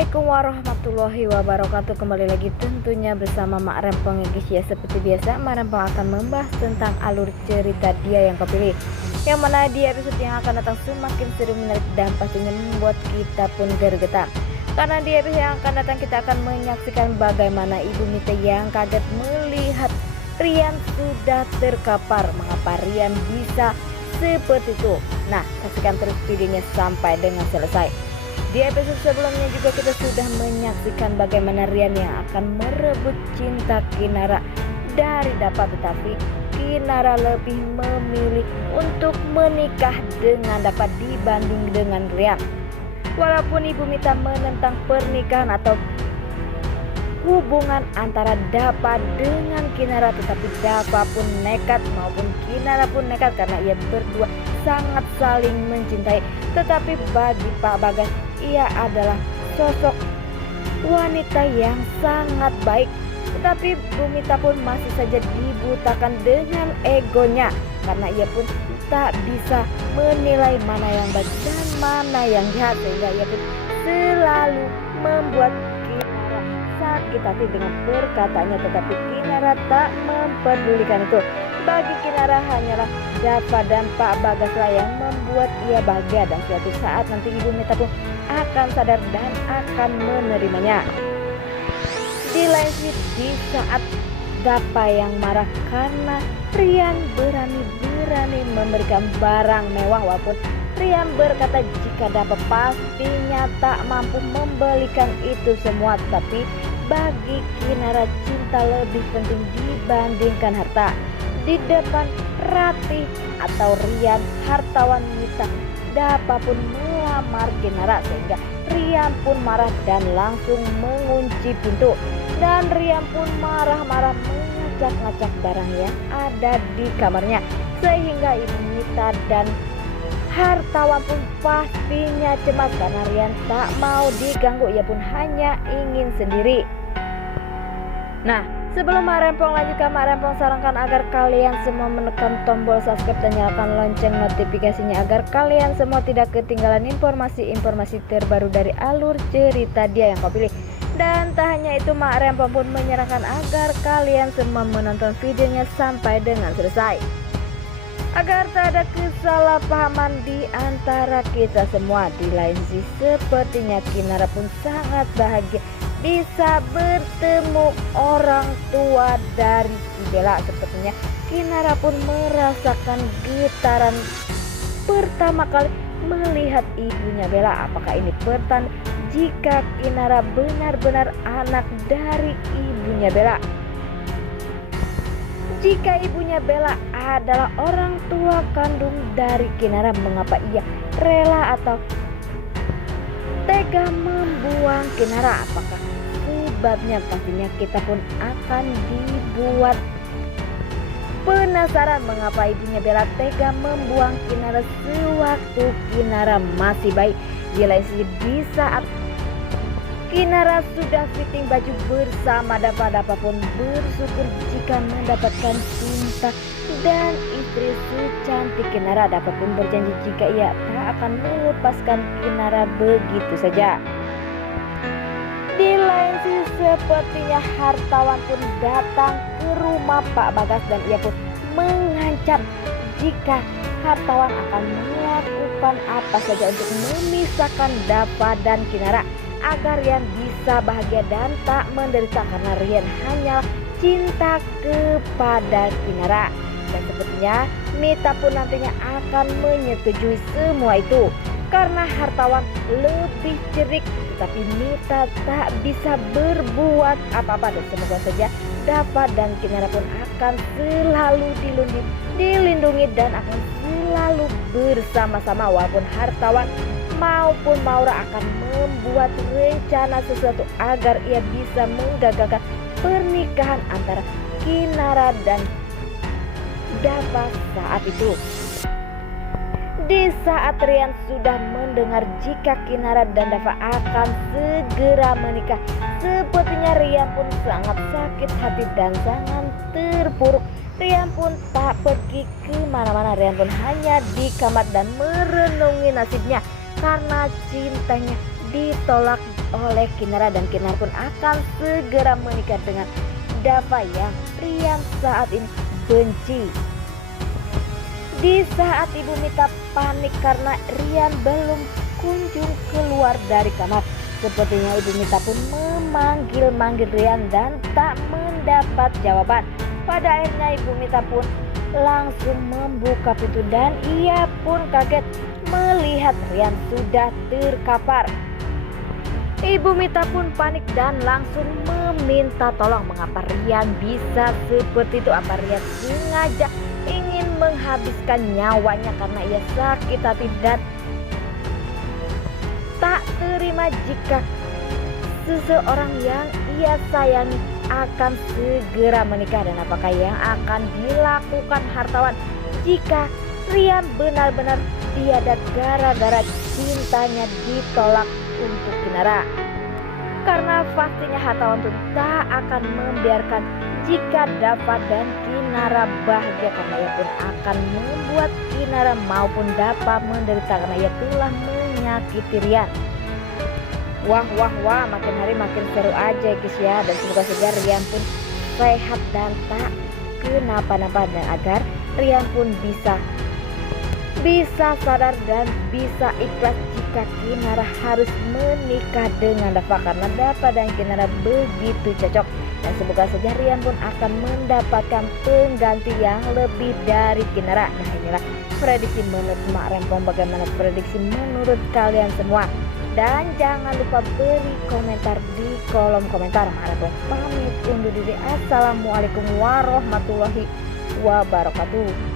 Assalamualaikum warahmatullahi wabarakatuh. Kembali lagi tentunya bersama Mak Rempong ya guys ya. Seperti biasa Mak Rempong akan membahas tentang alur cerita dia yang kau pilih, yang mana di episode yang akan datang semakin seru, menarik, dan pastinya membuat kita pun gergetan. Karena di episode yang akan datang kita akan menyaksikan bagaimana Ibu Mita yang kaget melihat Rian sudah terkapar. Mengapa Rian bisa seperti itu? Nah, saksikan terus videonya sampai dengan selesai. Di episode sebelumnya juga kita sudah menyaksikan bagaimana Rian yang akan merebut cinta Kinara dari Dapa, tetapi Kinara lebih memilih untuk menikah dengan Dapa dibanding dengan Rian. Walaupun Ibu Mita menentang pernikahan atau hubungan antara Dapa dengan Kinara, tetapi Dapa pun nekat maupun Kinara pun nekat karena ia berdua sangat saling mencintai. Tetapi bagi Pak Bagas, ia adalah sosok wanita yang sangat baik. Tetapi Bu Mita pun masih saja dibutakan dengan egonya, karena ia pun tak bisa menilai mana yang baik dan mana yang jahat, sehingga ia pun selalu membuat Kinara sakit hati dengan perkataannya. Tetapi Kinara tak memperdulikan itu. Bagi Kinara hanyalah Dapa dan Pak Bagas lah yang membuat ia bahagia, dan suatu saat nanti Ibu Mita pun akan sadar dan akan menerimanya. Di lain sisi, di saat Dapa yang marah karena Rian berani memberikan barang mewah, walaupun Rian berkata jika Dapa pastinya tak mampu membelikan itu semua, tapi bagi Kinara cinta lebih penting dibandingkan harta. Di depan Ratih atau Rian, hartawan Mita, Dapa pun melamar Kinara, sehingga Rian pun marah dan langsung mengunci pintu. Dan Rian pun marah-marah mengacak-ngacak barang yang ada di kamarnya, sehingga Ibu Mita dan hartawan pun pastinya cemas karena Rian tak mau diganggu, ia pun hanya ingin sendiri. Nah, sebelum Mak Rempong lanjutkan, Mak Rempong sarankan agar kalian semua menekan tombol subscribe dan nyalakan lonceng notifikasinya agar kalian semua tidak ketinggalan informasi-informasi terbaru dari alur cerita dia yang kau pilih. Dan tak hanya itu, Mak Rempong pun menyarankan agar kalian semua menonton videonya sampai dengan selesai, agar tak ada kesalahpahaman di antara kita semua. Di lain sisi, sepertinya Kinara pun sangat bahagia bisa bertemu orang tua dari si Bella. Sepertinya Kinara pun merasakan getaran pertama kali melihat ibunya Bella. Apakah ini pertanda jika Kinara benar-benar anak dari ibunya Bella? Jika ibunya Bella adalah orang tua kandung dari Kinara, mengapa ia rela atau tega membuang Kinara? Apakah sebabnya? Pastinya kita pun akan dibuat penasaran mengapa ibunya Bella tega membuang Kinara sewaktu Kinara masih bayi. Di lain sisi, di saat Kinara sudah fitting baju bersama Dapa, Dapa pun bersyukur jika mendapatkan cinta dan istri secantik Kinara. Dapa pun berjanji jika ia tak akan melepaskan Kinara begitu saja. Di lain sisi, sepertinya hartawan pun datang ke rumah Pak Bagas dan ia pun mengancam jika hartawan akan melakukan apa saja untuk memisahkan Dapa dan Kinara agar Rian bisa bahagia dan tak menderita, karena Rian hanya cinta kepada Kinara. Dan sepertinya Mita pun nantinya akan menyetujui semua itu karena hartawan lebih cerik, tetapi Mita tak bisa berbuat apa-apa. Dan semoga saja Dapa dan Kinara pun akan selalu dilindungi dan akan selalu bersama-sama, walaupun hartawan maupun Maura akan membuat rencana sesuatu agar ia bisa menggagalkan pernikahan antara Kinara dan Dapa saat itu. Di saat Rian sudah mendengar jika Kinara dan Dapa akan segera menikah, sepertinya Rian pun sangat sakit hati dan sangat terpuruk. Rian pun tak pergi kemana-mana. Rian pun hanya di kamar dan merenungi nasibnya karena cintanya ditolak oleh Kinara dan Kinara pun akan segera menikah dengan Dava yang Rian saat ini benci. Di saat Ibu Mita panik karena Rian belum kunjung keluar dari kamar, sepertinya Ibu Mita pun memanggil-manggil Rian dan tak mendapat jawaban. Pada akhirnya Ibu Mita pun langsung membuka pintu dan ia pun kaget melihat Rian sudah terkapar. Ibu Mita pun panik dan langsung meminta tolong. Mengapa Rian bisa seperti itu? Apa Rian sengaja ingin menghabiskan nyawanya karena ia sakit hati dan tak terima jika seseorang yang ia sayangi akan segera menikah? Dan apakah yang akan dilakukan hartawan jika Rian benar-benar tiada gara-gara cintanya ditolak untuk Kinara? Karena pastinya hartawan itu tak akan membiarkan jika Dava dan Kinara bahagia, karena ia pun akan membuat Kinara maupun Dava menderita karena ia telah menyakiti Rian. Wah, makin hari makin seru aja guys ya, dan semoga saja Rian pun sehat dan tak kenapa-napa, dan agar Rian pun bisa sadar dan bisa ikhlas jika Kinara harus menikah dengan Dava, karena Dava dan Kinara begitu cocok. Dan semoga saja Rian pun akan mendapatkan pengganti yang lebih dari Kinara. Nah, inilah prediksi menurut Mak Rempong. Bagaimana prediksi menurut kalian semua? Dan jangan lupa beri komentar di kolom komentar. Mak Rempong pamit undur diri. Assalamualaikum warahmatullahi wabarakatuh.